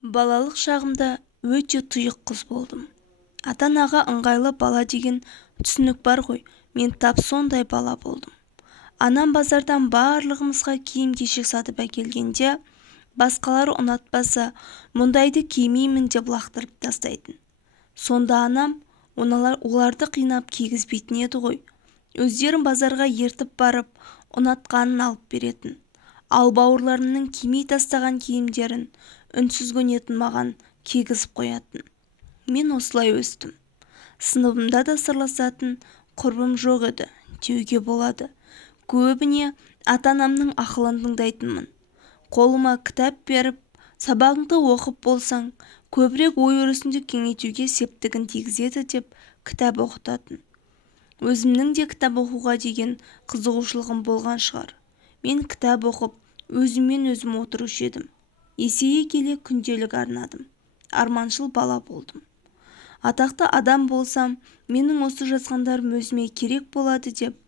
Балалық шағымда өте тұйық қыз болдым. Ата-анаға ыңғайлы бала деген түсінік бар ғой, мен тап сондай бала болдым. Анам базардан барлығымызға киім-кешек сатып әкелгенде, басқалары ұнатпаса, мұндайды кимеймін деп лақтырып тастайтын. Сонда анам оларды қинап кигізбейтін еді ғой. Өздерін базарға ертіп барып, ұнатқанын алып беретін. Ал бауырларымның кимей тастаған киімдерін үнсіз көнетін маған кигізіп қоятын. Мен осылай өстім. Сыныбымда да сырласатын құрбым жоқ еді, деуге болады. Көбіне ата-анамның ақылын тыңдайтынмын. Қолыма кітап беріп, сабағыңды оқып болсаң, көбірек ой-өрісіңді кеңейтуге септігін тигізеді деп кітап оқытатын. Өзімнің де кітап оқуға деген қызығушылығым болған шығар. Мен кітап оқып, өзіммен өзім отырушы едім. Есейе келе күнделік арнадым. Арманшыл бала болдым. Атақты адам болсам, менің осы жазғандарым өзіме керек болады деп,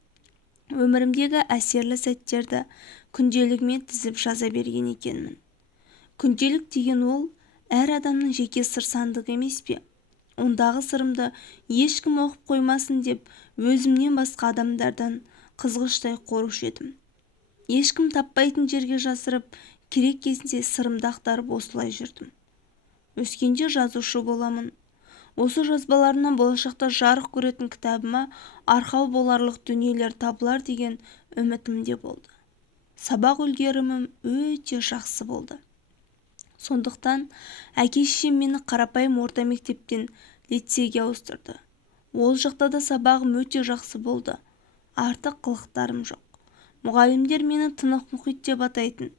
өмірімдегі әсерлі сәттерді күнделігіме тізіп жаза берген екенмін. Күнделік деген ол, әр адамның жеке сыр сандығы емес пе? Ондағы сырымды ешкім оқып қоймасын деп, өзімнен басқа адамдардан қызғыштай қорушы едім. Ешкім таппайтын жерге жасырып, керек кезінде сырымды ақтарып осылай жүрдім. Өскенде жазушы боламын. Осы жазбаларынан болашақта жарық көретін кітабыма арқау боларлық дүниелер табылар деген үмітім де болды. Сабақ үлгерімім өте жақсы болды. Сондықтан әке-шешем мені қарапайым орта мектептен лицейге ауыстырды. Ол жақта да сабағым өте жақсы болды. Артық қылықтарым жоқ. Мұғалімдер мені тынық мұхит деп атайтын.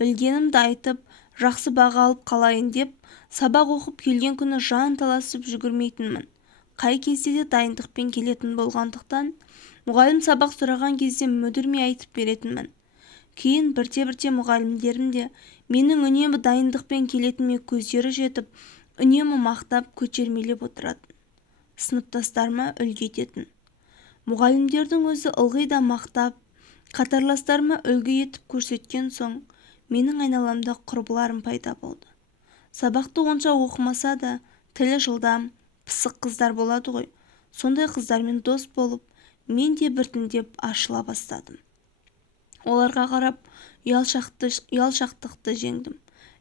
Білгенімді айтып, жақсы баға алып қалайын деп, сабақ оқып келген күні жан таласып жүгірмейтінмін. Қай кезде де дайындықпен келетін болғандықтан, мұғалім сабақ сұраған кезде мүдірмей айтып беретінмін. Кейін бірте-бірте мұғалімдерім де менің үнемі дайындықпен келетіме көздері жетіп, үнемі мақтап, көтермелеп отыратын. Сыныптастарыма үлгі ететін. Мұғалімдердің өзі ылғи да мақтап, қатарластарыма үлгі етіп көрсеткен соң, менің айналамда құрбыларым пайда болды. Сабақты онша оқымаса да, тілі жылдам, пысық қыздар болады ғой. Сондай қыздармен дос болып, мен де біртіндеп ашыла бастадым. Оларға қарап, ұялшақтықты жеңдім.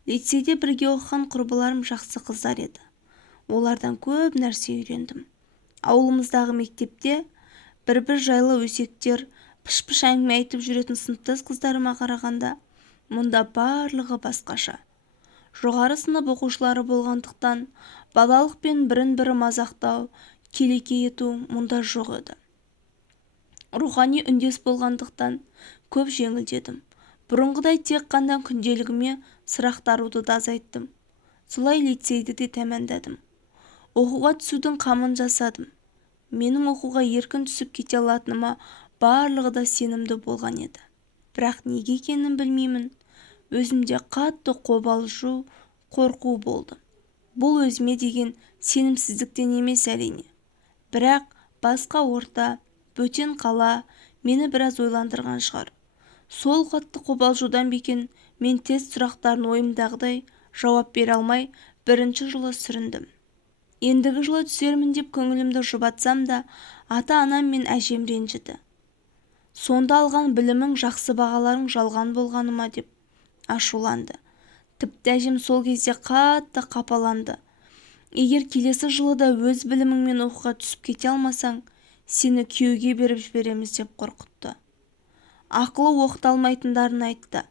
Лицейде бірге оқыған құрбыларым жақсы қыздар еді. Олардан көп нәрсе үйрендім. Ауылымыздағы мектепте бір-бір жайлы өсектер, пыш-пыш әңгіме айтып жүретін сыныптас қыздарыма қарағанда, мұнда барлығы басқаша. Жоғары сынып оқушылары болғандықтан, балалық пен бірін-бірі мазақтау, келеке ету мұнда жоқ еді. Рухани үндес болғандықтан көп жеңілдедім. Бұрынғыдай тек қана күнделігіме сұрақтаруды да азайттым. Солай лицейді де тәмамдадым. Оқуға түсудің қамын жасадым. Менің оқуға еркін түсіп кете алатыныма барлығы да сенімді болған еді. Бірақ неге екенін білмеймін. Өзімде қатты қобалжу, қорқу болды. Бұл өзіме деген сенімсіздіктен емес әрине. Бірақ басқа орта, бөтен қала мені біраз ойландырған шығар. Сол қатты қобалжудан бекен мен тест сұрақтарын ойымдағыдай жауап бере алмай бірінші жылы сүріндім. Ендігі жылы түсермін деп көңілімді жұбатсам да, ата-анам мен әжем ренжіді. Сонда алған білімің, жақсы бағаларың жалған болғаныма деп ашуланды. Тіпті әжем сол кезде қатты қапаланды. Егер келесі жылы да өз біліміңмен оқуға түсіп кете алмасаң, сені күйеуге беріп жібереміз деп қорқытты. Ақылы оқыталмайтындарын айтты.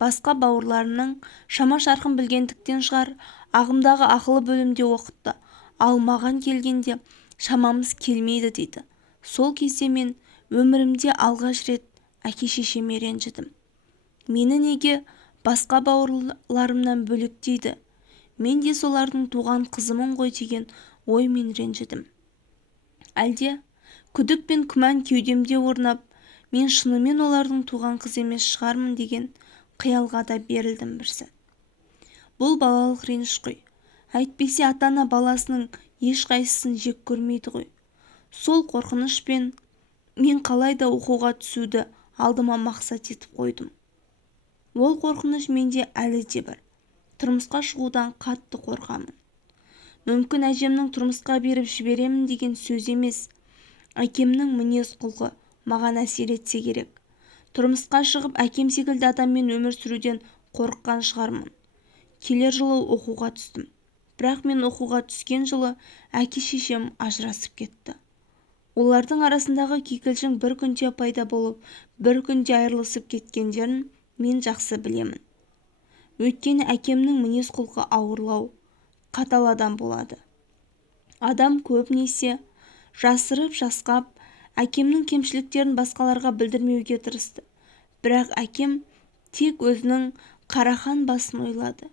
Басқа бауырларымның шама-шарқын білгендіктен шығар, ағымдағы ақылы бөлімде оқытты. Ал маған келгенде шамамыз келмейді дейді. Сол кезде мен өмірімде алғаш рет әке-шешеме ренжідім. Мені неге басқа бауырларымнан бөлек дейді? Мен де солардың туған қызымын ғой деген оймен ренжідім. Әлде күдік пен күмән кеудемде орнап, мен шынымен олардың туған қыз емес шығармын деген қиялға да берілдім бір сәт. Бұл балалық реніш қой. Әйтпесе ата-ана баласының ешқайсысын жек көрмейді ғой. Сол қорқынышпен мен қалайда оқуға түсуді алдыма мақсат етіп қойдым. Ол қорқыныш менде әлі де бар. тұрмысқа шығудан қатты қорқамын. Мүмкін әжемнің тұрмысқа беріп жіберемін деген сөз емес, әкемнің мінез-құлқы маған әсер етсе керек. Тұрмысқа шығып әкем секілді адаммен өмір сүруден қорыққан шығармын. Келер жылы оқуға түстім. Бірақ мен оқуға түскен жылы әке-шешем ажырасып кетті. Олардың арасындағы кикілжің бір күнде пайда болып, бір күнде айырылысып кеткендерін мен жақсы білемін. Өйткені әкемнің мінез-құлқы ауырлау, қатал адам болады. Адам көбінесе жасырып, жасқап, әкемнің кемшіліктерін басқаларға білдірмеуге тырысты. Бірақ әкем тек өзінің қарахан басын ойлады.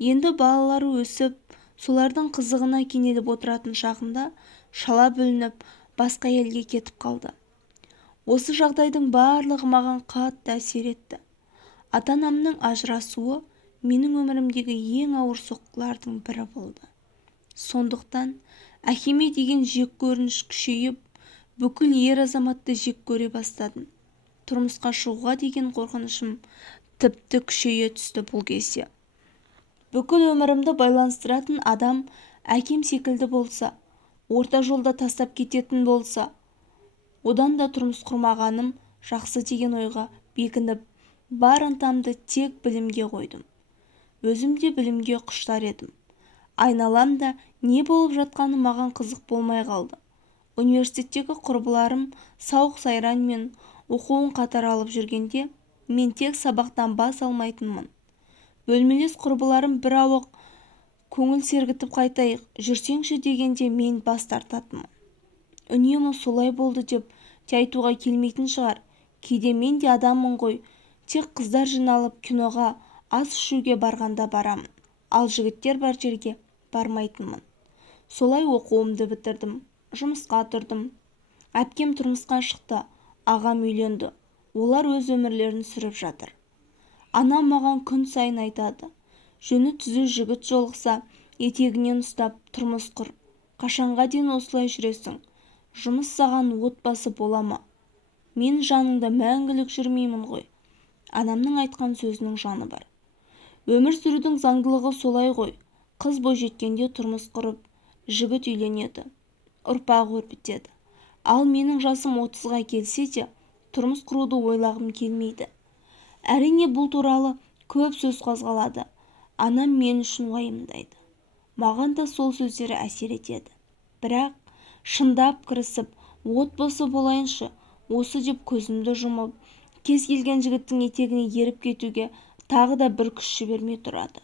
Енді балалары өсіп, солардың қызығына кенеліп отыратын шағында шала бүлініп, басқа елге кетіп қалды. Осы жағдайдың барлығы маған қатты әсер етті. Ата-анамның ажырасуы менің өмірімдегі ең ауыр соққылардың бірі болды. Сондықтан әкеме деген жеккөрініш күшейіп, бүкіл ер азаматты жек көре бастадым. Тұрмысқа шығуға деген қорқынышым тіпті күшейе түсті бұл кезде. Бүкіл өмірімді байланыстыратын адам әкем секілді болса, орта жолда тастап кететін болса, одан да тұрмыс құрмағаным жақсы деген ойға бекініп, бар ынтамды тек білімге қойдым. Өзім де білімге құштар едім. Айналамда не болып жатқаны маған қызық болмай қалды. Университеттегі құрбыларым сауық-сайран мен оқуын қатар алып жүргенде, мен тек сабақтан бас алмайтынмын. Бөлмелес құрбыларым бір ауық көңіл сергітіп қайтайық, жүрсеңші дегенде мен бас тартатынмын. Үнемі солай болды деп те айтуға келмейтін шығар. Кейде мен де адаммын ғой, тек қыздар жиналып киноға, ас ішуге барғанда барамын, ал жігіттер бар жерге бармайтынмын. Солай оқуымды бітірдім, жұмысқа тұрдым. Әпкем тұрмысқа шықты, ағам үйленді. Олар өз өмірлерін сүріп жатыр. Анам маған күн сайын айтады. Жөні түзу жігіт жолықса, етегінен ұстап тұрмыс құр. Қашанға дейін осылай жүресің? Жұмыс саған отбасы бола ма? Мен жаныңда мәңгілік жүрмеймін ғой. Анамның айтқан сөзінің жаны бар. Өмір сүрудің заңдылығы солай ғой. Қыз бойжеткенде тұрмыс құрып, жігіт үйленеді, ұрпақ өрбітеді. Ал менің жасым 30-ға келсе де, тұрмыс құруды ойлағым келмейді. Әрине бұл туралы көп сөз қозғалады. Анам мен үшін уайымдайды. Маған да сол сөздері әсер етеді. Бірақ шындап кірісіп, отбасы болайыншы, осы деп көзімді жұмып, кез келген жігіттің етегіне еріп кетуге тағы да бір күш жібермей тұрады.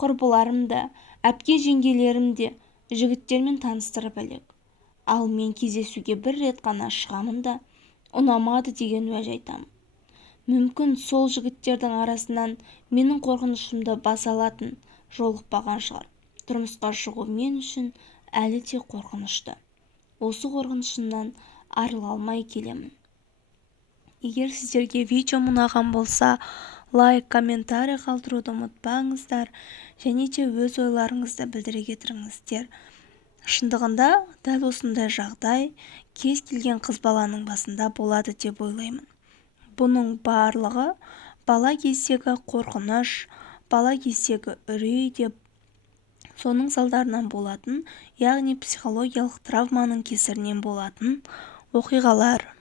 Құрбыларым да, әпке-жеңгелерім де жігіттермен таныстырып әлек. Ал мен кездесуге бір рет қана шығамын да, ұнамады деген уәж айтамын. Мүмкін сол жігіттердің арасынан менің қорқынышымды баса алатын жолықпаған шығар. Тұрмысқа шығу мен үшін әлі де қорқынышты. Осы қорқынышымнан арыла алмай келемін. Егер сіздерге видеом ұнаған болса, лайк, комментарий қалдыруды ұмытпаңыздар, және де өз ойларыңызды білдіре кетіріңіздер. Шындығында дәл осындай жағдай кез келген қыз баланың басында болады деп ойлаймын. Бұның барлығы бала кездегі қорқыныш, бала кездегі үрей деп соның салдарынан болатын, яғни психологиялық травманың кесірінен болатын оқиғалар.